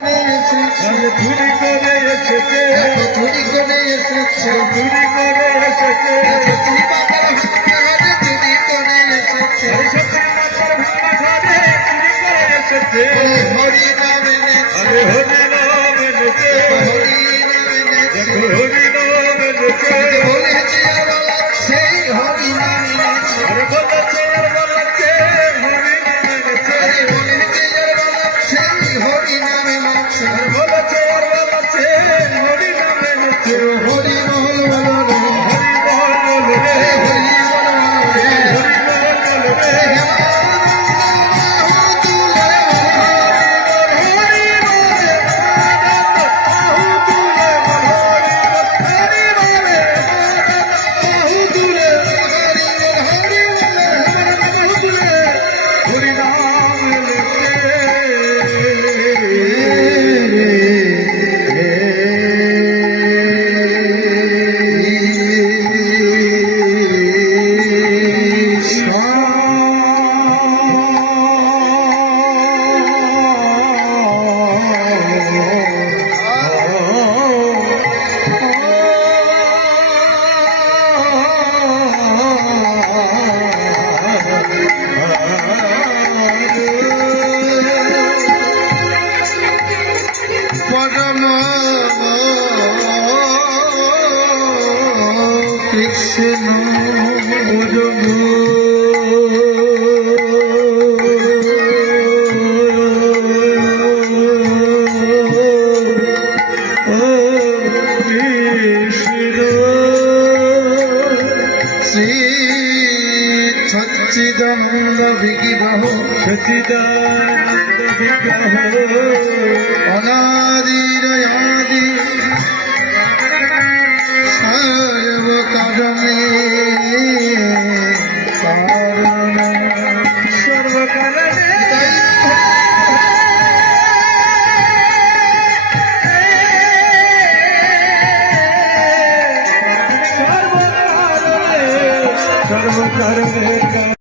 চুরি করে এসেছে, চুরি করে এসেছে, চুরি করে এসেছে, চুরি করে এসেছে, সত্যি মাথার ভাঙা ঘরে চুরি করে এসেছে। হরি নাম এনেছে, হরি নাম এনেছে, হরি নাম এনেছে, বলেছে সেই হরি নাম এনেছে, আরে বলেছে বলেছে হরি নাম এনেছে, আরে বলেছে সেই হরি নাম এনেছে, বলেছে বলেছে হরি নাম এনেছে। হরি বল বল রে, হরি বল বল রে, হরি বল বল রে, হরি বল বল রে, পরম কৃষ্ণ শ্রী সচ্চিদানন্দ বিগ্রহ, সচ্চিদানন্দ বিগ্রহ অনাদির আদি সর্বকারণে কারণ সর্বকারণে সর্বকারণে